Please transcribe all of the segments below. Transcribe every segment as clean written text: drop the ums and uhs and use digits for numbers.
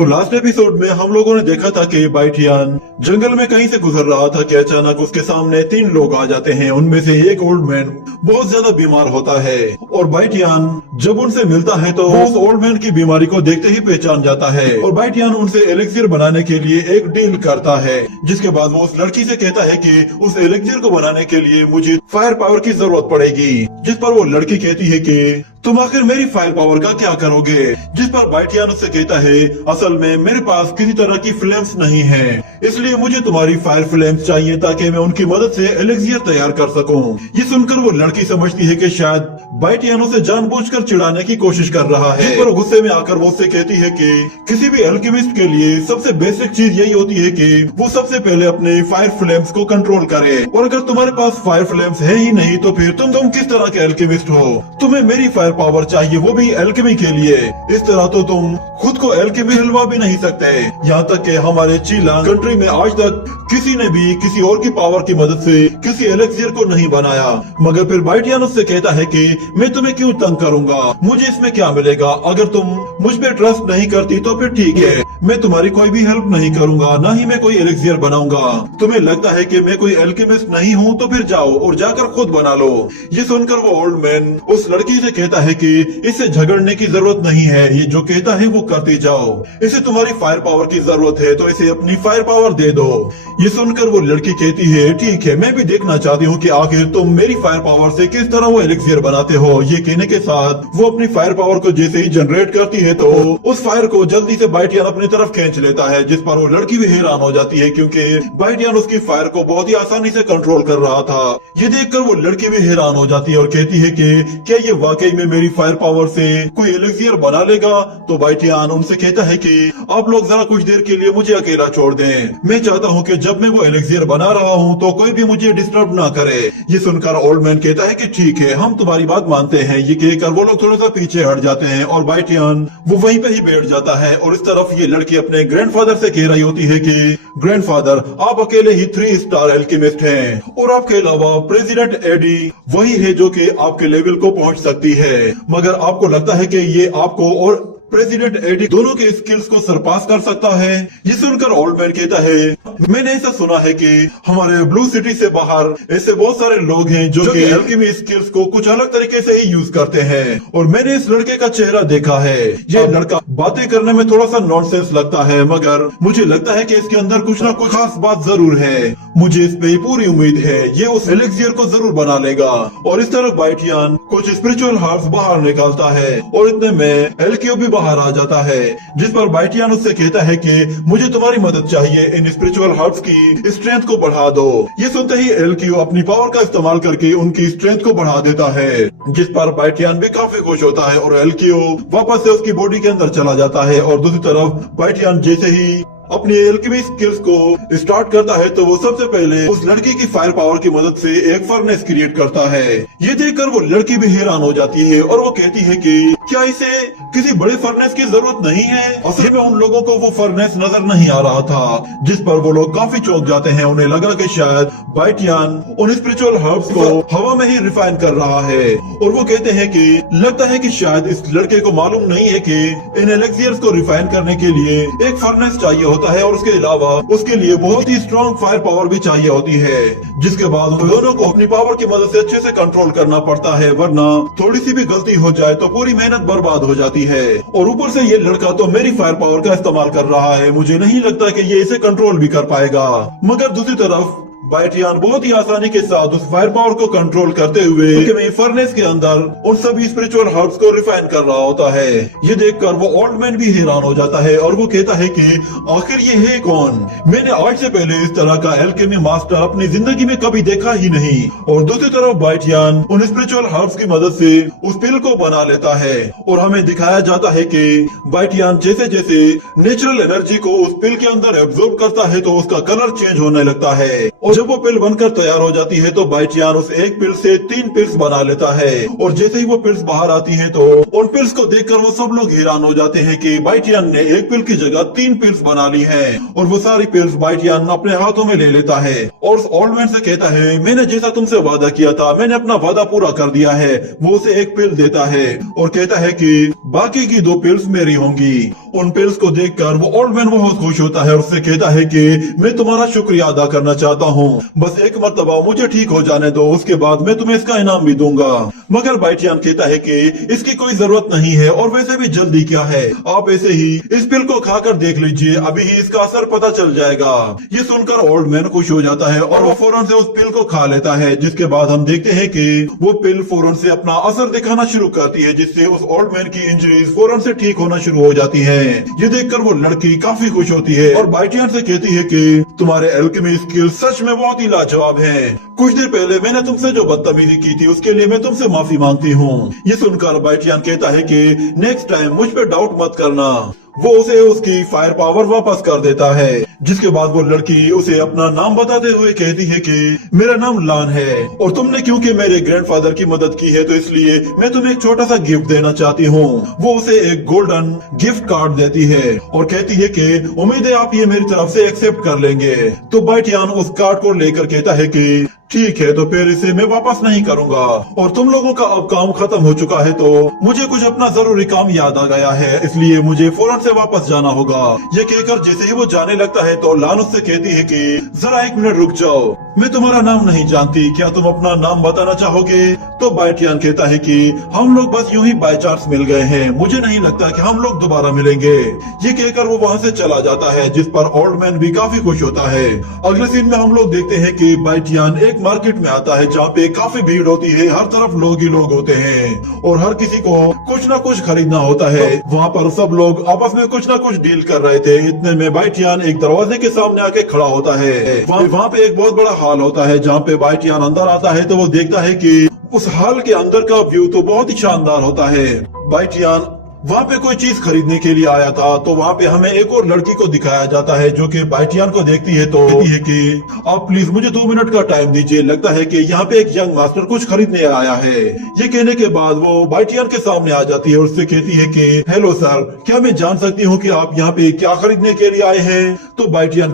तो last episode में हम लोगों ने देखा था कि बाइटियान जंगल में कहीं से गुजर रहा था कि अचानक उसके सामने 3 लोग आ जाते हैं। उनमें से एक ओल्ड मैन बहुत ज्यादा बीमार होता है और बाइटियान जब उनसे मिलता है तो वो उस ओल्ड मैन की बीमारी को देखते ही पहचान जाता है और बाइटियान उनसे एलिक्सियर बनाने के लिए एक डील करता है, जिसके बाद वो उस लड़की से कहता है कि उस एलिक्सियर को बनाने के लिए मुझे फायर पावर की जरूरत पड़ेगी। जिस पर वो लड़की कहती है कि तुम आखिर मेरी फायर पावर का क्या करोगे? जिस पर बाइटियान उससे कहता है असल में मेरे पास किसी तरह की फ्लेम्स नहीं है, इसलिए मुझे तुम्हारी फायर फ्लेम्स चाहिए ताकि मैं उनकी मदद से एलिक्सियर तैयार कर सकूं। ये सुनकर वो लड़की समझती है कि शायद बाइटियान उसे जानबूझकर चिढ़ाने की कोशिश कर रहा है, पर गुस्से में आकर वो उससे कहती है कि किसी भी अल्केमिस्ट के लिए सबसे बेसिक चीज यही होती है कि वो सबसे पहले अपने फायर फ्लेम्स को कंट्रोल करे, और अगर तुम्हारे पास फायर फ्लेम्स है ही नहीं तो फिर तुम किस तरह के अल्केमिस्ट हो? तुम्हें मेरी फायर पावर चाहिए, वो भी एल्केमी के लिए। इस तरह तो तुम खुद को एल्केमी हिलवा भी नहीं सकते। यहाँ तक कि हमारे चीला कंट्री में आज तक किसी ने भी किसी और की पावर की मदद से किसी एलेक्सियर को नहीं बनाया। मगर फिर बाइटियान उससे कहता है कि मैं तुम्हें क्यों तंग करूंगा, मुझे इसमें क्या मिलेगा? अगर तुम मुझ पे ट्रस्ट नहीं करती तो फिर ठीक है, मैं तुम्हारी कोई भी हेल्प नहीं करूंगा, न ही मैं कोई एलेक्सियर बनाऊंगा। तुम्हें लगता है कि मैं कोई एल्केमिस्ट नहीं हूँ तो फिर जाओ और जाकर खुद बना लो। ये सुनकर वो ओल्ड मैन उस लड़की से कहता है कि इससे झगड़ने की जरूरत नहीं है, ये जो कहता है वो करते जाओ। इसे तुम्हारी फायर पावर की जरूरत है तो इसे अपनी फायर पावर दे दो। ये सुनकर वो लड़की कहती है ठीक है, मैं भी देखना चाहती हूँ कि आखिर तुम मेरी फायर पावर से किस तरह वो एलिक्सियर बनाते हो। ये कहने के साथ वो अपनी फायर पावर को जैसे ही जनरेट करती है तो उस फायर को जल्दी से बाइटियान अपनी तरफ खींच लेता है, जिस पर वो लड़की भी हैरान हो जाती है क्योंकि बाइटियान उसकी फायर को बहुत ही आसानी से कंट्रोल कर रहा था। ये देखकर वो लड़की भी हैरान हो जाती है और कहती है कि क्या ये वाकई में मेरी फायर पावर से कोई एलिक्सियर बना लेगा? तो बाइटियान उनसे कहता है कि आप लोग जरा कुछ देर के लिए मुझे अकेला छोड़ दें, मैं चाहता हूँ कि जब मैं वो एलिक्सियर बना रहा हूँ तो कोई भी मुझे डिस्टर्ब ना करे। ये सुनकर ओल्ड मैन कहता है कि ठीक है, हम तुम्हारी बात मानते हैं। ये कहकर वो लोग थोड़ा सा पीछे हट जाते हैं और बाइटियान वो वहीं पे ही बैठ जाता है। और इस तरफ ये लड़की अपने ग्रैंडफादर से कह रही होती है कि ग्रैंडफादर, आप अकेले ही 3 स्टार एल्केमिस्ट हैं और आपके अलावा प्रेसिडेंट एडी वही है जो कि आपके लेवल को पहुंच सकती है, मगर आपको लगता है कि ये आपको और प्रेसिडेंट एडी दोनों के स्किल्स को सरपास कर सकता है? ये सुनकर ओल्ड मैन कहता है मैंने ऐसा सुना है कि हमारे ब्लू सिटी से बाहर ऐसे बहुत सारे लोग हैं जो कि एल्केमी स्किल्स को कुछ अलग तरीके से ही यूज करते हैं, और मैंने इस लड़के का चेहरा देखा है। ये लड़का बातें करने में थोड़ा सा नॉनसेंस लगता है, मगर मुझे लगता है कि इसके अंदर कुछ ना कुछ खास बात जरूर है। मुझे इस पे पूरी उम्मीद है ये उस एलिक्सियर को जरूर बना लेगा। और इस तरफ बाइटियान कुछ स्पिरिचुअल हर्ब्स बाहर निकालता है और इतने में एल्कियो भी बाहर आ जाता है, जिस पर बाइटियान उससे कहता है कि मुझे तुम्हारी मदद चाहिए, इन स्पिरिचुअल हर्ब्स की स्ट्रेंथ को बढ़ा दो। ये सुनते ही एल्कियो अपनी पावर का इस्तेमाल करके उनकी स्ट्रेंथ को बढ़ा देता है, जिस पर बाइटियान भी काफी खुश होता है और एल्कियो वापस से उसकी बॉडी के अंदर चला जाता है। और दूसरी तरफ बाइटियान जैसे ही अपनी एल्केमी स्किल्स को स्टार्ट करता है तो वो सबसे पहले उस लड़की की फायर पावर की मदद से एक फर्नेस क्रिएट करता है। ये देखकर वो लड़की भी हैरान हो जाती है और वो कहती है कि क्या इसे किसी बड़े फर्नेस की जरूरत नहीं है? असल में उन लोगों को वो फर्नेस नजर नहीं आ रहा था, जिस पर वो लोग काफी चौंक जाते हैं। उन्हें लगा कि शायद बाइटियान उन स्पिरिचुअल हर्ब्स को हवा में ही रिफाइन कर रहा है, और वो कहते हैं कि लगता है कि शायद इस लड़के को मालूम नहीं है कि इन एलेक्सियर्स को रिफाइन करने के लिए एक फर्नेस चाहिए होता है और उसके अलावा उसके लिए बहुत ही स्ट्रॉन्ग फायर पावर भी चाहिए होती है, जिसके बाद उन दोनों को अपनी पावर की मदद से अच्छे से कंट्रोल करना पड़ता है, वरना थोड़ी सी भी गलती हो जाए तो पूरी मेहनत बर्बाद हो जाती है। और ऊपर से ये लड़का तो मेरी फायर पावर का इस्तेमाल कर रहा है, मुझे नहीं लगता कि ये इसे कंट्रोल भी कर पाएगा। मगर दूसरी तरफ बाइटियान बहुत ही आसानी के साथ उस फायर पावर को कंट्रोल करते हुए फर्नेस के अंदर उन सभी स्पिरिचुअल हर्ब्स को रिफाइन कर रहा होता है। ये देखकर वो ओल्ड मैन भी हैरान हो जाता है और वो कहता है कि आखिर ये है कौन? मैंने आज से पहले इस तरह का एल्केमी मास्टर अपनी जिंदगी में कभी देखा ही नहीं। और दूसरी तरफ बाइटियान उन स्पिरिचुअल हर्ब्स की मदद से उस पिल को बना लेता है और हमें दिखाया जाता है कि बाइटियान जैसे जैसे नेचुरल एनर्जी को उस पिल के अंदर एब्जॉर्ब करता है तो उसका कलर चेंज होने लगता है और जब वो पिल बनकर तैयार हो जाती है तो बाइटियान उस एक पिल से 3 पिल्स बना लेता है। और जैसे ही वो पिल्स बाहर आती हैं तो उन पिल्स को देखकर वो सब लोग हैरान हो जाते हैं कि बाइटियान ने एक पिल की जगह 3 पिल्स बना ली हैं। और वो सारी पिल्स बाइटियान अपने हाथों में ले लेता है और उस ओल्ड मैन से कहता है, मैंने जैसा तुमसे वादा किया था, मैंने अपना वादा पूरा कर दिया है। वो उसे एक पिल देता है और कहता है कि बाकी की 2 पिल्स मेरी होंगी। उन पिल्स को देखकर वो ओल्ड मैन बहुत खुश होता है और उससे कहता है कि मैं तुम्हारा शुक्रिया अदा करना चाहता हूँ, बस एक मर्तबा मुझे ठीक हो जाने दो, उसके बाद मैं तुम्हें इसका इनाम भी दूंगा। मगर बाइटियान कहता है कि इसकी कोई जरूरत नहीं है और वैसे भी जल्दी क्या है, आप ऐसे ही इस पिल को खाकर देख लीजिए, अभी ही इसका असर पता चल जाएगा। ये सुनकर ओल्ड मैन खुश हो जाता है और वो फौरन से उस पिल को खा लेता है, जिसके बाद हम देखते हैं कि वो पिल फौरन से अपना असर दिखाना शुरू करती है, जिससे उस ओल्ड मैन की इंजरीज फौरन से ठीक होना शुरू हो जाती है। ये देखकर वो लड़की काफी खुश होती है और बाइटियान से कहती है कि तुम्हारे एल्केमी स्किल सच में बहुत ही लाजवाब हैं। कुछ देर पहले मैंने तुमसे जो बदतमीजी की थी उसके लिए मैं तुमसे माफी मांगती हूँ। ये सुनकर बाइटियान कहता है कि नेक्स्ट टाइम मुझ पे डाउट मत करना। वो उसे उसकी फायर पावर वापस कर देता है, जिसके बाद वो लड़की उसे अपना नाम बताते हुए कहती है कि मेरा नाम लान है और तुमने क्योंकि मेरे ग्रैंडफादर की मदद की है तो इसलिए मैं तुम्हें एक छोटा सा गिफ्ट देना चाहती हूँ। वो उसे एक गोल्डन गिफ्ट कार्ड देती है और कहती है कि उम्मीद है आप ये मेरी तरफ से एक्सेप्ट कर लेंगे। तो बाइटियान उस कार्ड को लेकर कहता है कि ठीक है, तो फिर इसे मैं वापस नहीं करूंगा और तुम लोगों का अब काम खत्म हो चुका है तो मुझे कुछ अपना जरूरी काम याद आ गया है, इसलिए मुझे फौरन से वापस जाना होगा। ये कहकर जैसे ही वो जाने लगता है तो लान उससे कहती है कि जरा 1 मिनट रुक जाओ, मैं तुम्हारा नाम नहीं जानती, क्या तुम अपना नाम बताना चाहोगे? तो बाइटियान कहता है कि हम लोग बस यूं ही बाय चांस मिल गए हैं, मुझे नहीं लगता कि हम लोग दोबारा मिलेंगे। ये कहकर वो वहाँ से चला जाता है, जिस पर ओल्ड मैन भी काफी खुश होता है। अगले सीन में हम लोग देखते हैं कि बाइटियान एक मार्केट में आता है जहाँ पे काफी भीड़ होती है, हर तरफ लोग ही लोग होते हैं और हर किसी को कुछ ना कुछ खरीदना होता है। वहाँ पर सब लोग आपस में कुछ ना कुछ डील कर रहे थे। इतने में बाइटियान एक दरवाजे के सामने आके खड़ा होता है। वहाँ पे एक बहुत बड़ा हॉल होता है जहाँ पे बाइटियान अंदर आता है तो वो देखता है कि उस हॉल के अंदर का व्यू तो बहुत ही शानदार होता है। बाइटियान वहाँ पे कोई चीज खरीदने के लिए आया था तो वहाँ पे हमें एक और लड़की को दिखाया जाता है जो कि बाइटियान को देखती है तो कहती है कि आप प्लीज मुझे 2 मिनट का टाइम दीजिए, लगता है कि यहाँ पे एक यंग मास्टर कुछ खरीदने आया है। ये कहने के बाद वो बाइटियान के सामने आ जाती है और उससे कहती है कि हेलो सर, क्या मैं जान सकती हूँ कि आप यहाँ पे क्या खरीदने के लिए आए हैं? तो बाइटियान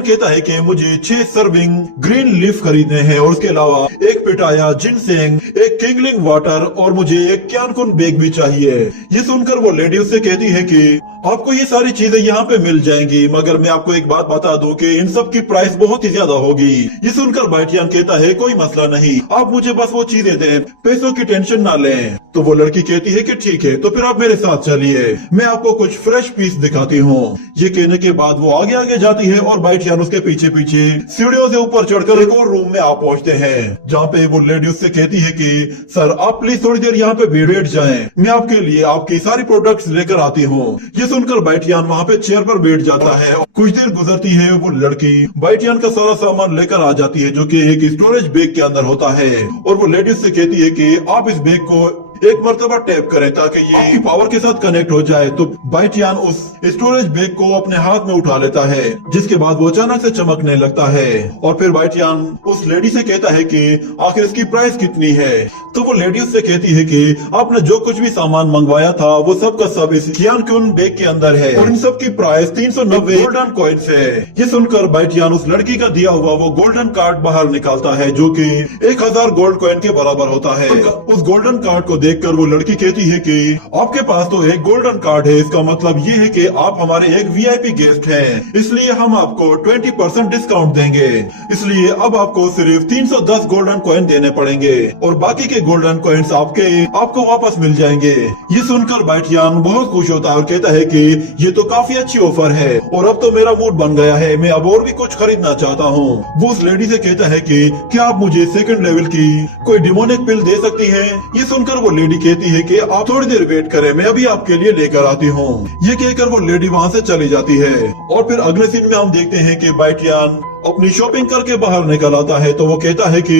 कहता है कि मुझे 6 सर्विंग ग्रीन लीफ खरीदने हैं और उसके अलावा एक पिटाया जिनसेंग, एक किंगलिंग वाटर और मुझे एक क्यानकुन बेग भी चाहिए। ये सुनकर वो लेडी उससे कहती है कि आपको ये सारी चीजें यहाँ पे मिल जाएंगी, मगर मैं आपको एक बात बता दूं कि इन सब की प्राइस बहुत ही ज्यादा होगी। ये सुनकर बाइटियान कहता है कोई मसला नहीं, आप मुझे बस वो चीजें दें, पैसों की टेंशन ना लें। तो वो लड़की कहती है कि ठीक है, तो फिर आप मेरे साथ चलिए, मैं आपको कुछ फ्रेश पीस दिखाती हूँ। ये कहने के बाद वो आगे आगे जाती है और बाइटियान उसके पीछे पीछे सीढ़ियों से ऊपर चढ़कर एक और रूम में आ पहुँचते हैं, जहाँ पे वो लेडी उससे कहती है कि सर आप प्लीज थोड़ी देर यहाँ पे बैठ जाएं, मैं आपके लिए आपकी सारी प्रोडक्ट्स लेकर आती हूँ। ये सुनकर बाइटियान वहाँ पे चेयर पर बैठ जाता है। कुछ देर गुजरती है, वो लड़की बाइटियान का सारा सामान लेकर आ जाती है जो कि एक स्टोरेज बैग के अंदर होता है और वो लेडी से कहती है कि आप इस बैग को एक मर्तबा टैप करें ताकि ये पावर के साथ कनेक्ट हो जाए। तो बाइटियान उस स्टोरेज बैग को अपने हाथ में उठा लेता है, जिसके बाद वो अचानक से चमकने लगता है और फिर बाइटियान उस लेडी से कहता है कि आखिर इसकी प्राइस कितनी है? तो वो लेडी उससे कहती है कि आपने जो कुछ भी सामान मंगवाया था वो सब का सब इस क्यानकुन बैग के अंदर है और इन सब की प्राइस 390 गोल्डन कॉइन्स है। ये सुनकर बाइटियान उस लड़की का दिया हुआ वो गोल्डन कार्ड बाहर निकालता है जो कि 1000 गोल्ड कॉइन के बराबर होता है। उस गोल्डन कार्ड को देखकर वो लड़की कहती है कि आपके पास तो एक गोल्डन कार्ड है, इसका मतलब ये है कि आप हमारे एक वीआईपी गेस्ट हैं, इसलिए हम आपको 20% डिस्काउंट देंगे, इसलिए अब आपको सिर्फ 310 गोल्डन कॉइन देने पड़ेंगे और बाकी के गोल्डन कॉइन्स आपको वापस मिल जाएंगे। ये सुनकर बाइटियान बहुत खुश होता है और कहता है कि ये तो काफी अच्छी ऑफर है और अब तो मेरा मूड बन गया है, मैं अब और भी कुछ खरीदना चाहता हूँ। वो उस लेडी से कहता है कि क्या आप मुझे 2nd लेवल की कोई डिमोनिक पिल दे सकती है? ये सुनकर वो लेडी कहती है कि आप थोड़ी देर वेट करें, मैं अभी आपके लिए लेकर आती हूँ। ये कहकर वो लेडी वहाँ से चली जाती है और फिर अगले सीन में हम देखते हैं कि बाइटियान अपनी शॉपिंग करके बाहर निकल आता है तो वो कहता है कि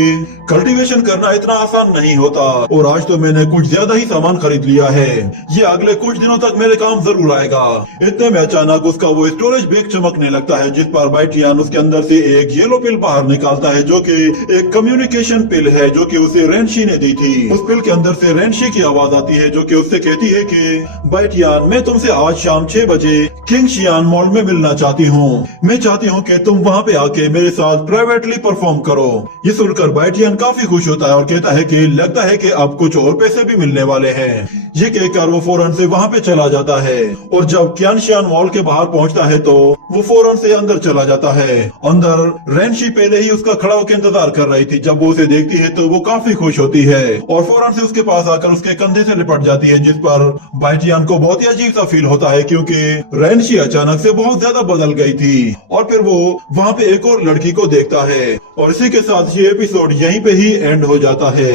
कल्टीवेशन करना इतना आसान नहीं होता और आज तो मैंने कुछ ज्यादा ही सामान खरीद लिया है, ये अगले कुछ दिनों तक मेरे काम जरूर आएगा। इतने में अचानक उसका वो स्टोरेज बैग चमकने लगता है, जिस पर बाइटियान उसके अंदर से एक येलो पिल बाहर निकालता है जो कि एक कम्युनिकेशन पिल है जो कि उसे रेंशी ने दी थी। उस पिल के अंदर से रेंशी की आवाज आती है जो कि उससे कहती है कि बाइटियान, मैं तुमसे आज शाम 6 बजे किंग शियान मॉल में मिलना चाहती हूँ। मैं चाहती हूँ कि तुम वहाँ पे आके मेरे साथ प्राइवेटली परफॉर्म करो। ये सुनकर बाइटियान काफी खुश होता है और कहता है कि लगता है कि अब कुछ और पैसे भी मिलने वाले हैं। ये कहकर वो फौरन से वहाँ पे चला जाता है और जब कियानशियान मॉल के बाहर पहुँचता है तो वो फौरन से अंदर चला जाता है। अंदर रेंशी पहले ही उसका खड़ा होकर इंतजार कर रही थी। जब वो उसे देखती है तो वो काफी खुश होती है और फौरन से उसके पास आकर उसके कंधे से लिपट जाती है, जिस पर बाइटियान को बहुत ही अजीब सा फील होता है क्योंकि रेंशी अचानक से बहुत ज्यादा बदल गई थी। और फिर वो वहाँ पे एक और लड़की को देखता है और इसी के साथ ये एपिसोड यहीं पे ही एंड हो जाता है।